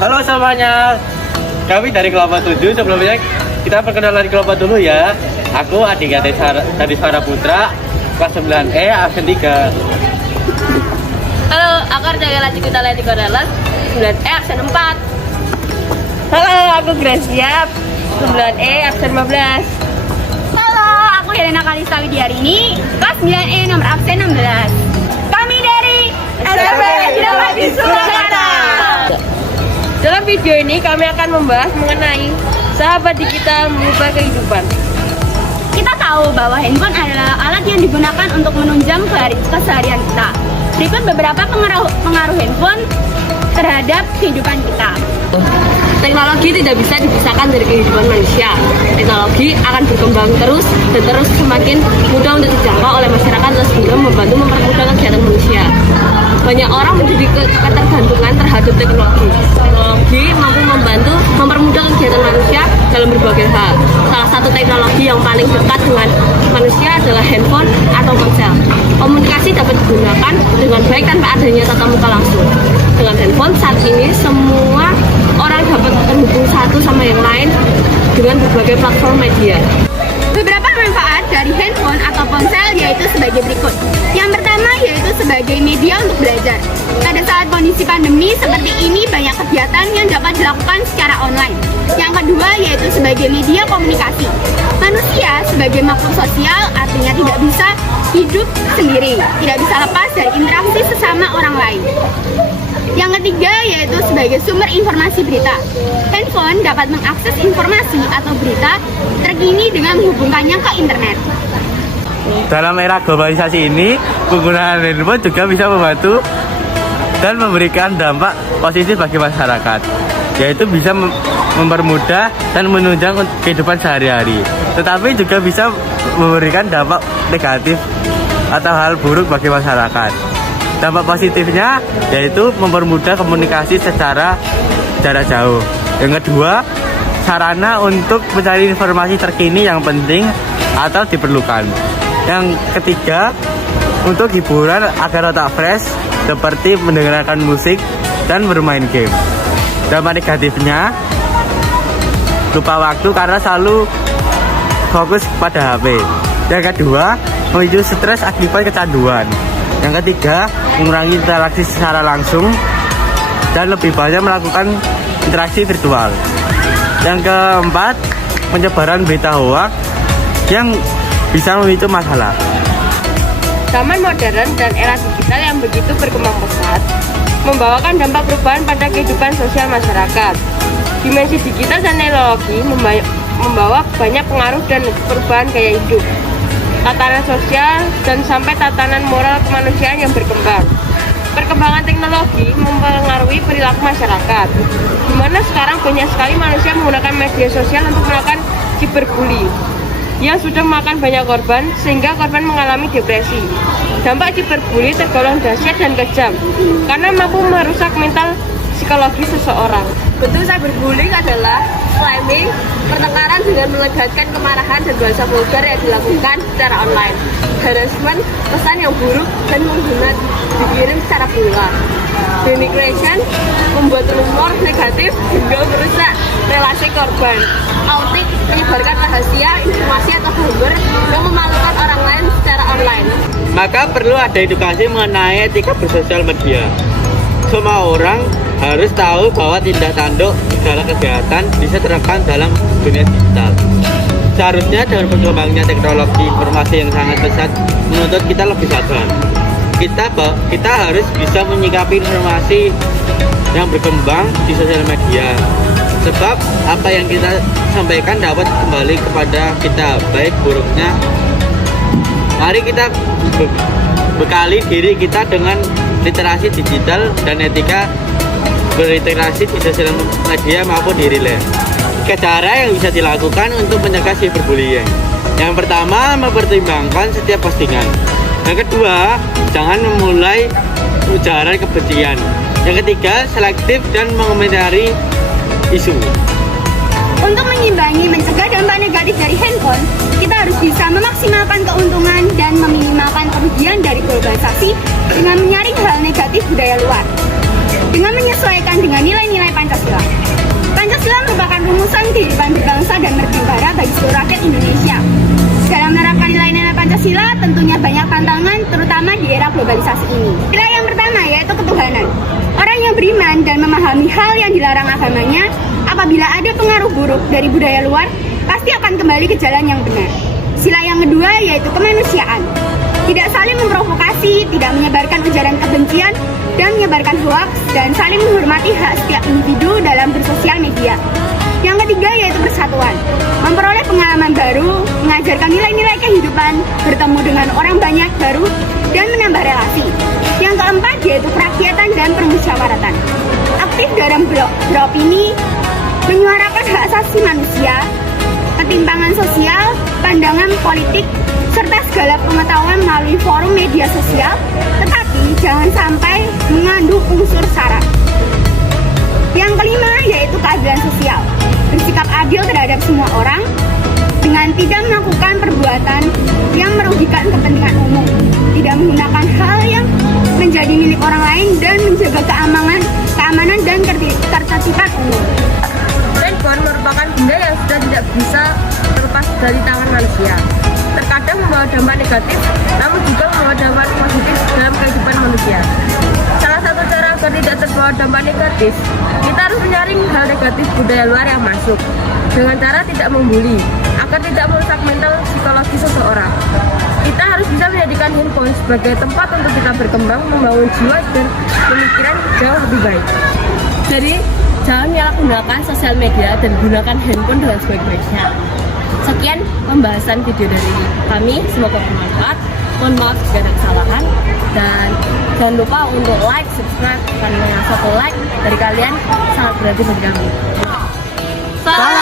Halo semuanya, kami dari Kelapa 7. Sebelumnya kita perkenalan di Kelapa dulu ya. Aku Adika dari Suara Putra, kelas 9E, absen 3. Halo, aku Arjaya Lati Kuta Leti Kodalas, 9E, absen 4. Halo, aku Gracia, 9E, absen 15. Halo, aku Helena Kalista Widiarini, kelas 9E, nomor absen 16. Kami dari SMP Tidak Lagi Surakarta. Dalam video ini kami akan membahas mengenai sahabat digital mengubah kehidupan. Kita tahu bahwa handphone adalah alat yang digunakan untuk menunjang keseharian kita. Berikut beberapa pengaruh handphone terhadap kehidupan kita. Teknologi tidak bisa dipisahkan dari kehidupan manusia. Teknologi akan berkembang terus dan terus semakin mudah untuk dijangkau oleh masyarakat dan sehingga membantu mempermudah kegiatan manusia. Banyak orang menjadi ketergantungan terhadap teknologi. Teknologi mampu membantu mempermudah kegiatan manusia dalam berbagai hal. Salah satu teknologi yang paling dekat dengan manusia adalah handphone atau ponsel. Komunikasi dapat digunakan dengan baik tanpa adanya tatap muka langsung. Dengan handphone saat ini semua orang dapat terhubung satu sama yang lain dengan berbagai platform media. Beberapa manfaat dari handphone atau ponsel yaitu sebagai berikut. Yang pertama yaitu sebagai media untuk belajar. Pada saat kondisi pandemi seperti ini banyak kegiatan yang dapat dilakukan secara online. Yang kedua yaitu sebagai media komunikasi. Manusia sebagai makhluk sosial artinya tidak bisa hidup sendiri, tidak bisa lepas dari interaksi sesama orang lain. Yang ketiga yaitu sebagai sumber informasi berita. Handphone dapat mengakses informasi atau berita terkini dengan menghubungkannya ke internet. Dalam era globalisasi ini, penggunaan handphone juga bisa membantu dan memberikan dampak positif bagi masyarakat, yaitu bisa mempermudah dan menunjang kehidupan sehari-hari. Tetapi juga bisa memberikan dampak negatif atau hal buruk bagi masyarakat. Dampak positifnya yaitu mempermudah komunikasi secara jarak jauh. Yang kedua, sarana untuk mencari informasi terkini yang penting atau diperlukan. Yang ketiga, untuk hiburan agar otak fresh seperti mendengarkan musik dan bermain game. Dampak negatifnya, lupa waktu karena selalu fokus pada HP. Yang kedua, memicu stres akibat kecanduan. Yang ketiga, mengurangi interaksi secara langsung dan lebih banyak melakukan interaksi virtual. Yang keempat, penyebaran berita hoaks yang bisa memicu masalah. Zaman modern dan era digital yang begitu berkembang pesat membawakan dampak perubahan pada kehidupan sosial masyarakat. Dimensi digital dan teknologi membawa banyak pengaruh dan perubahan gaya hidup, tatanan sosial, dan sampai tatanan moral kemanusiaan yang berkembang. Perkembangan teknologi mempengaruhi perilaku masyarakat, di mana sekarang banyak sekali manusia menggunakan media sosial untuk melakukan cyberbully yang sudah memakan banyak korban sehingga korban mengalami depresi. Dampak cyberbully tergolong dahsyat dan kejam karena mampu merusak mental psikologi seseorang. Bentuk cyberbullying adalah slamming, pertengkaran dengan melegatkan kemarahan dan bahasa vulgar yang dilakukan secara online. Harassment, pesan yang buruk dan menghina dikirim secara berulang. Denigration, membuat rumor negatif hingga merusak relasi korban. Outing, menyebarkan rahasia, informasi atau sumber yang memalukan orang lain secara online. Maka perlu ada edukasi mengenai etika bersosial media. Semua orang harus tahu bahwa tindak tanduk segala kejahatan bisa terekam dalam dunia digital. Seharusnya dengan berkembangnya teknologi informasi yang sangat pesat menuntut kita lebih sabar. Kita harus bisa menyikapi informasi yang berkembang di sosial media. Sebab apa yang kita sampaikan dapat kembali kepada kita, baik buruknya. Mari kita bekali diri kita dengan literasi digital dan etika berinteraksi di sosial media maupun di real life. Cara yang bisa dilakukan untuk mencegah cyberbullying. Yang pertama, mempertimbangkan setiap postingan. Yang kedua, jangan memulai ujaran kebencian. Yang ketiga, selektif dan mengomentari isu. Untuk mengimbangi mencegah dampak negatif dari handphone, kita harus bisa memaksimalkan keuntungan dan meminimalkan kerugian dari globalisasi dengan menyaring hal negatif budaya luar. Dengan menyesuaikan dengan nilai-nilai Pancasila. Pancasila merupakan rumusan kehidupan berbangsa dan bernegara bagi seluruh rakyat Indonesia. Dalam menerapkan nilai-nilai Pancasila tentunya banyak tantangan, terutama di era globalisasi ini. Nilai yang pertama yaitu ketuhanan. Orang yang beriman dan memahami hal yang dilarang agamanya, apabila ada pengaruh buruk dari budaya luar, pasti akan kembali ke jalan yang benar. Sila yang kedua yaitu kemanusiaan. Tidak saling memprovokasi, tidak menyebarkan ujaran kebencian, dan menyebarkan hoaks, dan saling menghormati hak setiap individu dalam bersosial media. Yang ketiga yaitu persatuan. Memperoleh pengalaman baru, mengajarkan nilai-nilai kehidupan, bertemu dengan orang banyak baru, dan menambah relasi. Yang keempat yaitu kerakyatan dan permusyawaratan. Aktif dalam beropini, menyuarakan hak asasi manusia, ketimpangan sosial, pandangan politik, serta segala pengetahuan melalui forum media sosial, tetapi jangan sampai mengandung unsur sara. Yang kelima yaitu keadilan sosial. Bersikap adil terhadap semua orang dengan tidak melakukan perbuatan yang merugikan kepentingan umum, tidak menggunakan hal yang menjadi milik orang lain, dan menjaga keamanan dan ketertiban umum. Handphone merupakan benda yang sudah tidak bisa terlepas dari tangan manusia. Terkadang membawa dampak negatif, namun juga membawa dampak positif dalam kehidupan manusia. Salah satu cara agar tidak terbawa dampak negatif, kita harus menyaring hal negatif budaya luar yang masuk dengan cara tidak membuli, agar tidak merusak mental psikologi seseorang. Kita harus bisa menjadikan handphone sebagai tempat untuk kita berkembang, membangun jiwa dan pemikiran jauh lebih baik. Jadi, jangan menyalahgunakan sosial media dan gunakan handphone dengan sebaik-baiknya. Sekian pembahasan video dari kami, semoga bermanfaat. Mohon maaf jika ada kesalahan, dan jangan lupa untuk like, subscribe, karena satu like dari kalian sangat berarti bagi kami. Salam